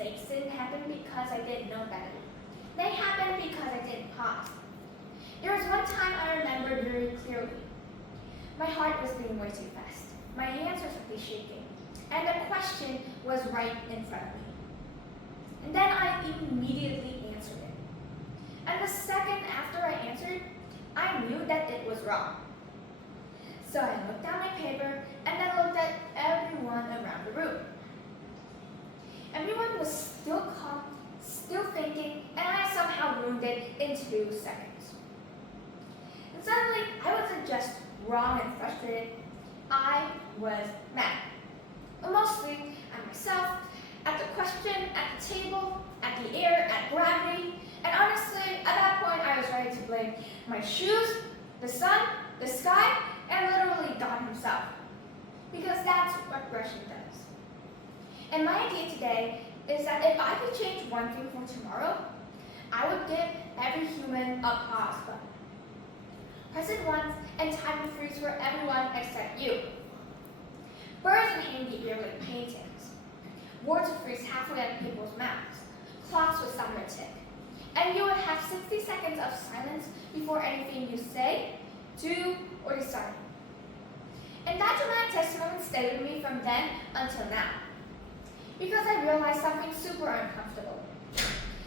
mistakes didn't happen because I didn't know better. They happened because I didn't pause. There was one time I remembered very clearly. My heart was beating way too fast. My hands were simply shaking. And the question was right in front of me. And then I immediately answered it. And the second after I answered, I knew that it was wrong. So I looked down my paper and then looked at everyone around the room. Everyone was still calm, still thinking, and I somehow ruined it in 2 seconds. And suddenly, I wasn't just wrong and frustrated, I was mad. Mostly at myself, at the question, at the table, at the air, at gravity, and honestly, at that point I was ready to blame my shoes, the sun, the sky, and literally God himself. Because that's what rushing does. And my idea today is that if I could change one thing for tomorrow, I would give every human a pause button. Press it once and time to freeze for everyone except you. Birds would hang the air like paintings. Words would freeze halfway at people's mouths. Clocks would stop their tick. And you would have 60 seconds of silence before anything you say, do, or decide. And that dramatic testimony stayed with me from then until now. Because I realized something super uncomfortable.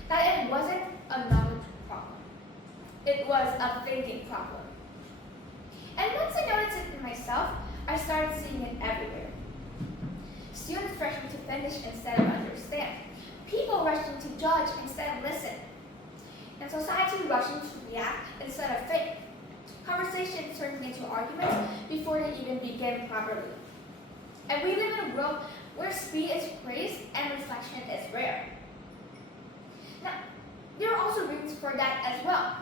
That it wasn't a knowledge problem. It was a thinking problem. And once I noticed it in myself, I started seeing it everywhere. Students rushing to finish instead of understand. People rushing to judge instead of listen. And society rushing to react instead of think. Conversations turning into arguments before they even begin properly. And we live in a world where speed is praised and reflection is rare. Now, there are also reasons for that as well.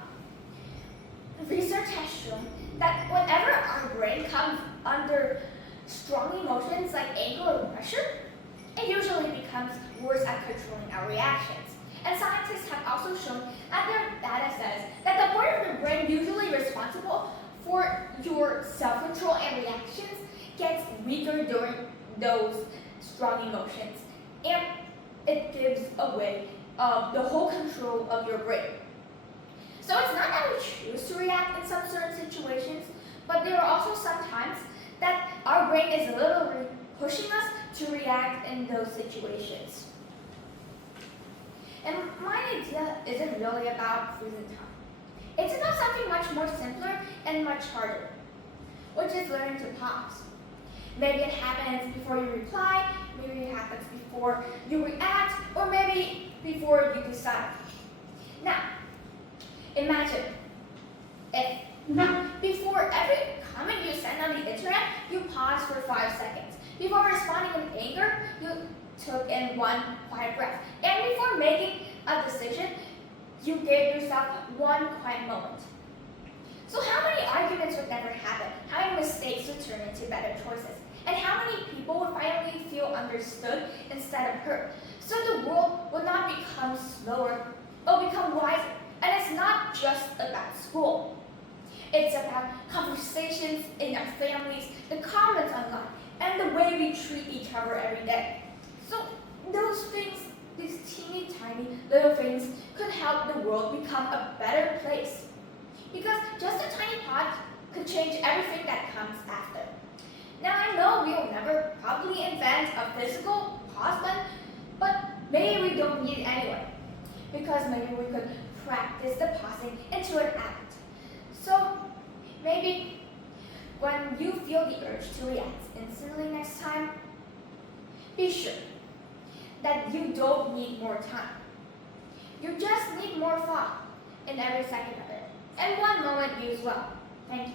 Research has shown that whenever our brain comes under strong emotions like anger or pressure, it usually becomes worse at controlling our reactions. And scientists have also shown that their data says that the part of the brain usually responsible for your self-control and reactions gets weaker during those strong emotions, and it gives away the whole control of your brain. So it's not that we choose to react in some certain situations, but there are also some times that our brain is literally pushing us to react in those situations. And my idea isn't really about freezing time. It's about something much more simpler and much harder, which is learning to pause. Maybe it happens before you reply, maybe it happens before you react, or maybe before you decide. Now, imagine if before every comment you send on the internet, you pause for 5 seconds. Before responding with anger, you took in one quiet breath. And before making a decision, you gave yourself one quiet moment. So how many arguments would never happen? How many mistakes would turn into better choices? And how many people would finally feel understood instead of hurt? So the world will not become slower, it will become wiser. And it's not just about school. It's about conversations in our families, the comments online, and the way we treat each other every day. So those things, these teeny tiny little things, could help the world become a better place. Because just a tiny pot could change everything that comes after. Now I know we will never probably invent a physical pause button, but maybe we don't need it anyway. Because maybe we could practice the pausing into an habit. So maybe when you feel the urge to react instantly next time, be sure that you don't need more time. You just need more thought in every second of it. And one moment views well. Thank you.